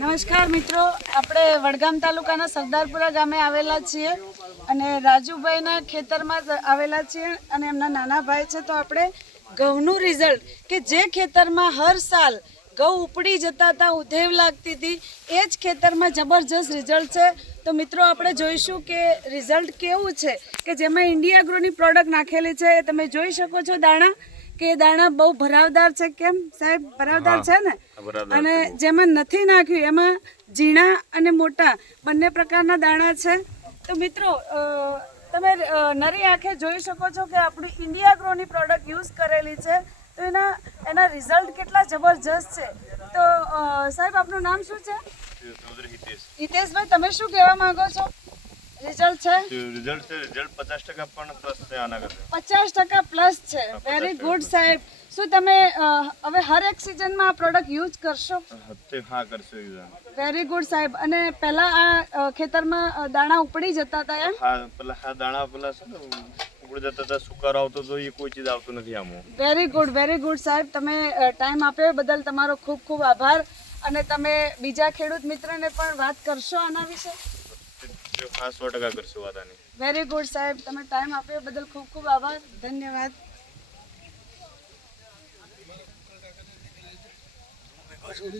નમસ્કાર મિત્રો, આપણે વડગામ તાલુકાના સરદારપુરા ગામે આવેલા છીએ અને રાજુભાઈના ખેતરમાં આવેલા છીએ અને એમના નાના ભાઈ છે. તો આપણે ઘઉંનું રિઝલ્ટ કે જે ખેતરમાં હર સાલ ઘઉં ઉપડી જતા હતા, ઉધેવ લાગતી હતી, એ જ ખેતરમાં જબરજસ્ત રિઝલ્ટ છે. તો મિત્રો આપણે જોઈશું કે રિઝલ્ટ કેવું છે કે જેમાં ઇન્ડિયા ગ્રોની પ્રોડક્ટ નાખેલી છે. તમે જોઈ શકો છો દાણા કે દાણા બહુ ભરાવદાર છે. કેમ સાહેબ, ભરાવદાર છે ને? અને જેમાં નથી નાખ્યું એમાં ઝીણા અને મોટા બંને પ્રકારના દાણા છે. તો મિત્રો તમે નરી આંખે જોઈ શકો છો કે આપણી ઇન્ડિયા ગ્રોની પ્રોડક્ટ યુઝ કરેલી છે. તો એના રિઝલ્ટ કેટલા જબરજસ્ત છે. તો સાહેબ, આપનું નામ શું છે? હિતેશભાઈ, તમે શું કહેવા માંગો છો? રિઝલ્ટ છે? રિઝલ્ટ 50% પણ પ્લસ છે. આના કરતા 50% પ્લસ છે. વેરી ગુડ સાહેબ. શું તમે હવે હર એક સિઝનમાં આ પ્રોડક્ટ યુઝ કરશો? હા, કરશો. વેરી ગુડ સાહેબ. અને પહેલા આ ખેતરમાં દાણા ઉપડી જતા હતા એમ? હા, પેલા દાણા પેલા છે ને ઉપડી જતા હતા, સુકારો આવતો તો એ કોઈ ચીજ આવતું નથી આમાં. વેરી ગુડ સાહેબ. તમે ટાઈમ આપ્યો બદલ તમારો ખૂબ ખૂબ આભાર. અને તમે બીજા ખેડૂત મિત્રને પણ વાત કરશો આના વિશે? હા, 100% કરશું વાત આની. વેરી ગુડ સાહેબ. તમે ટાઈમ આપ્યો બદલ ખૂબ ખૂબ આભાર. ધન્યવાદ. Gracias.